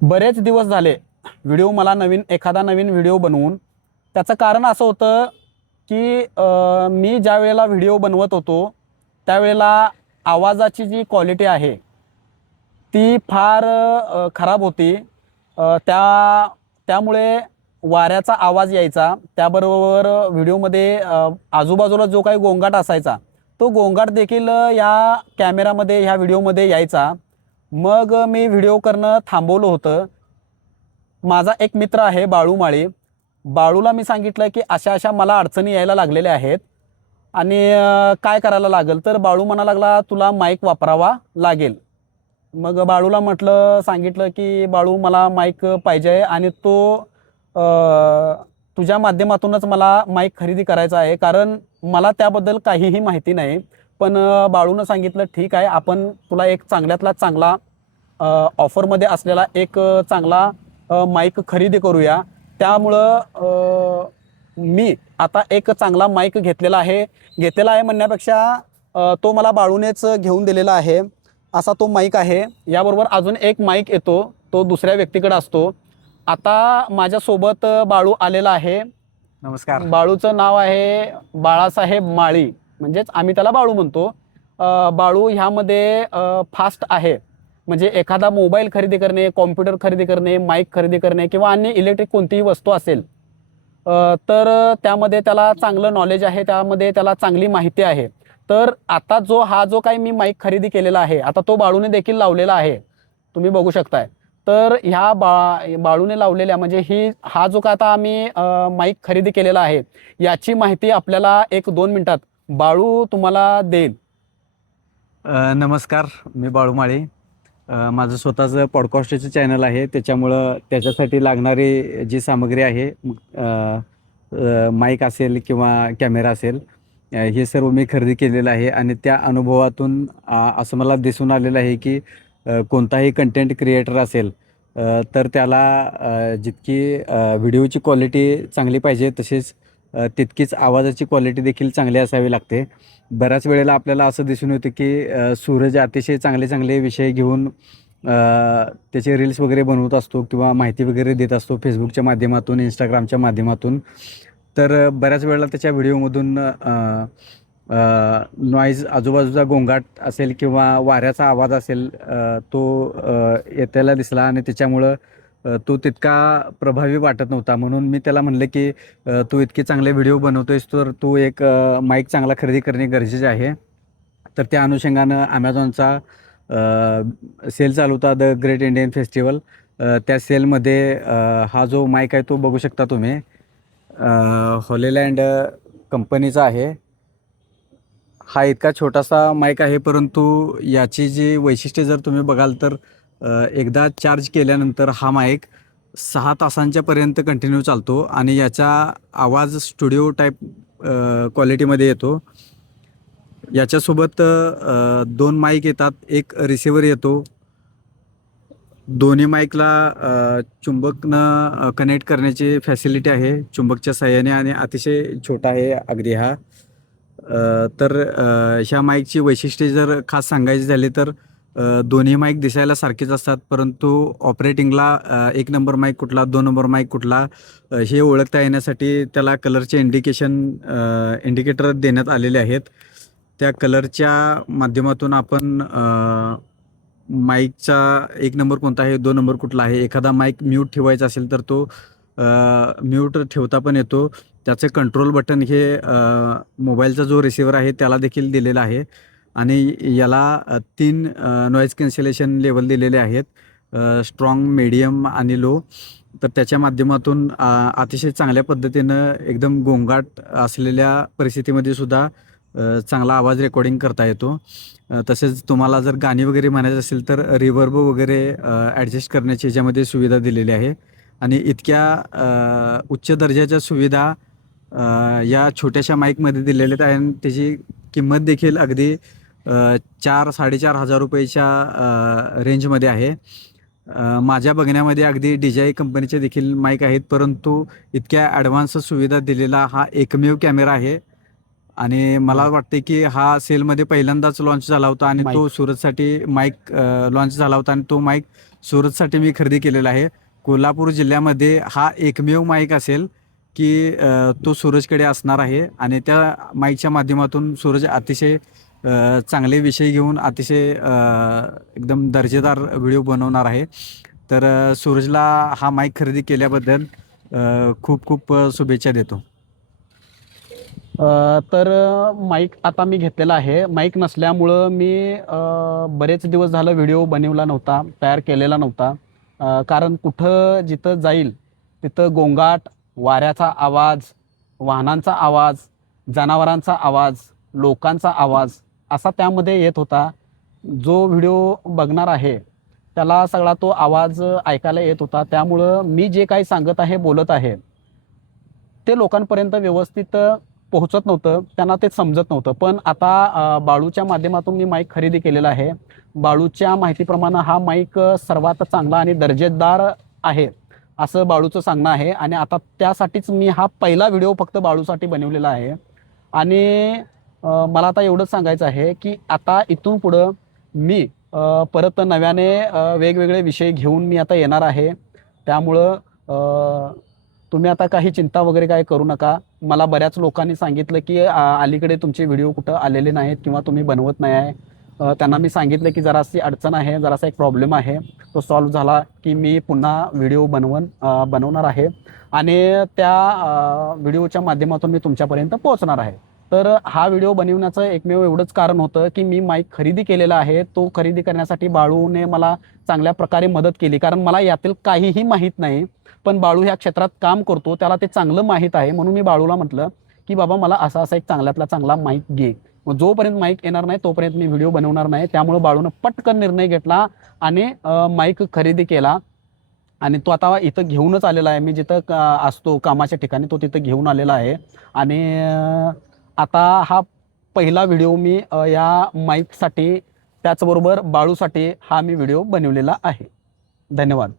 बरेच दिवस झाले व्हिडिओ मला नवीन एखादा नवीन व्हिडिओ बनवून. त्याचं कारण असं होतं की अ, मी ज्या वेळेला व्हिडिओ बनवत होतो त्यावेळेला आवाजाची जी क्वालिटी आहे ती फार अ, खराब होती. अ, त्या त्यामुळे वाऱ्याचा आवाज यायचा. त्याबरोबर व्हिडिओमध्ये अ, आजूबाजूला जो काही गोंगाट असायचा तो गोंगाट देखील या कॅमेरामध्ये ह्या व्हिडिओमध्ये यायचा. मग मी व्हिडिओ करणं थांबवलं होतं. माझा एक मित्र आहे बाळू माळी. बाळूला मी सांगितलं की अशा अशा मला अडचणी यायला लागलेल्या आहेत. आणि काय करायला लागेल? तर बाळू म्हणा लागला तुला माईक वापरावा लागेल. मग बाळूला म्हटलं सांगितलं की बाळू मला माईक पाहिजे आहे आणि तो तुझ्या माध्यमातूनच मला माईक खरेदी करायचा आहे. कारण मला त्याबद्दल काहीही माहिती नाही. पण बाळूनं सांगितलं ठीक आहे आपण तुला एक चांगल्यातला चांगला ऑफरमध्ये असलेला एक चांगला माईक खरेदी करूया. त्यामुळं मी आता एक चांगला माईक घेतलेला आहे. घेतलेला आहे म्हणण्यापेक्षा तो मला बाळूनेच घेऊन दिलेला आहे. असा तो माईक आहे. याबरोबर अजून एक माईक येतो. तो दुसऱ्या व्यक्तीकडे असतो. आता माझ्यासोबत बाळू आलेला आहे. नमस्कार. बाळूचं नाव आहे बाळासाहेब माळी. म्हणजेच आम्ही त्याला बाळू म्हणतो. बाळू ह्यामध्ये फास्ट आहे. म्हणजे एखादा मोबाईल खरेदी करणे कॉम्प्युटर खरेदी करणे माईक खरेदी करणे किंवा अन्य इलेक्ट्रिक कोणतीही वस्तू असेल तर त्यामध्ये त्याला चांगलं नॉलेज आहे त्यामध्ये त्याला चांगली माहिती आहे. तर आता जो हा जो काही मी माईक खरेदी केलेला आहे आता तो बाळूने देखील लावलेला आहे. तुम्ही बघू शकताय. तर ह्या बा बाळूने लावलेल्या म्हणजे ही हा जो का आता आम्ही माईक खरेदी केलेला आहे याची माहिती आपल्याला एक दोन मिनिटात बाळू तुम्हाला देईल. नमस्कार मी बाळूमाळी. अ, माझं स्वतःचं पॉडकास्टचं चॅनल आहे. त्याच्यामुळं त्याच्यासाठी लागणारी जी सामग्री आहे माईक असेल किंवा कॅमेरा असेल हे सर्व मी खरेदी केलेलं आहे. आणि त्या अनुभवातून असं मला दिसून आलेलं आहे की कोणताही कंटेंट क्रिएटर असेल तर त्याला जितकी व्हिडिओची क्वालिटी चांगली पाहिजे तसेच तितकीच आवाजाची क्वालिटी देखील चांगली असावी लागते. बऱ्याच वेळेला आपल्याला असं दिसून येतं की सूरज अतिशय चांगले चांगले विषय घेऊन त्याचे रील्स वगैरे बनवत असतो किंवा माहिती वगैरे देत असतो फेसबुकच्या माध्यमातून इंस्टाग्रामच्या माध्यमातून. तर बऱ्याच वेळेला त्याच्या व्हिडिओमधून नॉईज आजूबाजूचा गोंगाट असेल किंवा वाऱ्याचा आवाज असेल तो अ, दिसला आणि त्याच्यामुळं तो तितका प्रभावी वाटत नव्हता. म्हणून मी त्याला म्हणलं की तू इतके चांगले व्हिडिओ बनवतोयस तर तू एक माईक चांगला खरेदी करणे गरजेचे आहे. तर त्या अनुषंगानं ॲमेझॉनचा सेल चालू होता द ग्रेट इंडियन फेस्टिवल. त्या सेलमध्ये हा जो माईक आहे तो बघू शकता तुम्ही. हॉलीलँड कंपनीचा आहे. हा इतका छोटासा माईक आहे परंतु याची जी वैशिष्ट्ये जर तुम्ही बघाल तर एकदा चार्ज केल्यानंतर हा माईक सहा तासांच्यापर्यंत कंटिन्यू चालतो आणि याचा आवाज स्टुडिओ टाईप क्वालिटीमध्ये येतो. याच्यासोबत दोन माईक येतात एक रिसिव्हर येतो. दोन्ही माईकला चुंबकनं कनेक्ट करण्याची फॅसिलिटी आहे. चुंबकच्या सहाय्याने आणि अतिशय छोटा आहे अगदी हा. तर ह्या माईकची वैशिष्ट्ये जर खास सांगायची झाली तर दोन्ही माईक दिसायला सारखेच असतात परंतु ऑपरेटिंगला एक नंबर माईक कुठला दोन नंबर माईक कुठला हे ओळखता येण्यासाठी त्याला कलरचे इंडिकेशन इंडिकेटर देण्यात आलेले आहेत. त्या कलरच्या माध्यमातून आपण माईकचा एक नंबर कोणता आहे दोन नंबर कुठला आहे एखादा माईक म्यूट ठेवायचा असेल तर तो म्यूट ठेवता पण येतो. त्याचं कंट्रोल बटन हे मोबाईलचा जो रिसिव्हर आहे त्याला देखील दिलेला आहे. आणि याला तीन नॉईज कॅन्सलेशन लेवल दिलेले आहेत. स्ट्रॉंग मिडियम आणि लो तर त्याच्या माध्यमातून अतिशय चांगल्या पद्धतीनं एकदम गोंगाट असलेल्या परिस्थितीमध्ये सुद्धा चांगला आवाज रेकॉर्डिंग करता येतो. तसेच तुम्हाला जर गाणी वगैरे म्हणायचं असेल तर रिवर्ब वगैरे ॲडजस्ट करण्याची याच्यामध्ये सुविधा दिलेली आहे. आणि इतक्या उच्च दर्जाच्या सुविधा या छोट्याशा माईकमध्ये दिलेल्या आहेत आणि त्याची किंमत देखील अगदी चार साडेचार हजार रुपयेच्या रेंजमध्ये आहे. माझ्या बघण्यामध्ये अगदी डिजाई कंपनीचे देखील माईक आहेत परंतु इतक्या ॲडव्हान्स सुविधा दिलेला हा एकमेव कॅमेरा आहे. आणि मला वाटते की हा सेलमध्ये पहिल्यांदाच लॉन्च झाला होता आणि. तो सुरतसाठी माईक लॉन्च झाला होता आणि तो माईक सुरतसाठी मी खरेदी केलेला आहे. कोल्हापूर जिल्ह्यामध्ये हा एकमेव माईक असेल की तो सूरजकडे असणार आहे. आणि त्या माईकच्या माध्यमातून सूरज अतिशय चांगले विषय घेऊन अतिशय एकदम दर्जेदार व्हिडिओ बनवणार आहे. तर सूरजला हा माईक खरेदी केल्याबद्दल खूप खूप शुभेच्छा देतो. तर माईक आता मी घेतलेला आहे. माईक नसल्यामुळं मी बरेच दिवस झालं व्हिडिओ बनवला नव्हता तयार केलेला नव्हता. कारण कुठं जिथं जाईल तिथं गोंगाट वाऱ्याचा आवाज वाहनांचा आवाज जनावरांचा आवाज लोकांचा आवाज असा त्यामध्ये येत होता. जो व्हिडिओ बघणार आहे त्याला सगळा तो आवाज ऐकायला येत होता. त्यामुळं मी जे काही सांगत आहे बोलत आहे ते लोकांपर्यंत व्यवस्थित पोहोचत नव्हतं. त्यांना ते समजत नव्हतं. पण आता बाळूच्या माध्यमातून मी माईक खरेदी केलेला आहे. बाळूच्या माहितीप्रमाणे हा माईक सर्वात चांगला आणि दर्जेदार आहे असं बाळूचं सांगणं आहे. आणि आता त्यासाठीच मी हा पहिला व्हिडिओ फक्त बाळूसाठी बनवलेला आहे. आणि मला आता एवढंच सांगायचं आहे की आता इथून पुढं मी परत नव्याने वेगवेगळे विषय घेऊन मी आता येणार आहे. त्यामुळं तुम्ही आता काही चिंता वगैरे काय करू नका. मला बऱ्याच लोकांनी सांगितलं की अलीकडे तुमचे व्हिडिओ कुठं आलेले नाहीत किंवा तुम्ही बनवत नाही आहे. त्यांना मी सांगितलं की जराशी अडचण आहे जरासा एक प्रॉब्लेम आहे. तो सॉल्व्ह झाला की मी पुन्हा व्हिडिओ बनवून बनवणार आहे. आणि त्या व्हिडिओच्या माध्यमातून मी तुमच्यापर्यंत पोहोचणार आहे. तर हा व्हिडिओ बनवण्याचं एकमेव एवढंच कारण होतं की मी माईक खरेदी केलेला आहे तो खरेदी करण्यासाठी बाळूने मला चांगल्या प्रकारे मदत केली. कारण मला यातील काहीही माहीत नाही पण बाळू ह्या क्षेत्रात काम करतो त्याला ते चांगलं माहीत आहे. म्हणून मी बाळूला म्हटलं की बाबा मला असा असा एक चांगल्यातला चांगला माईक घे. मग जोपर्यंत माईक येणार नाही तोपर्यंत मी व्हिडिओ बनवणार नाही. त्यामुळे बाळूनं पटकन निर्णय घेतला आणि माईक खरेदी केला. आणि तो आता इथं घेऊनच आलेला आहे. मी जिथं का- असतो कामाच्या ठिकाणी तो तिथं घेऊन आलेला आहे. आणि आता हा पहिला व्हिडिओ मी या माईकसाठी त्याचबरोबर बाळूसाठी हा मी व्हिडिओ बनवलेला आहे. धन्यवाद.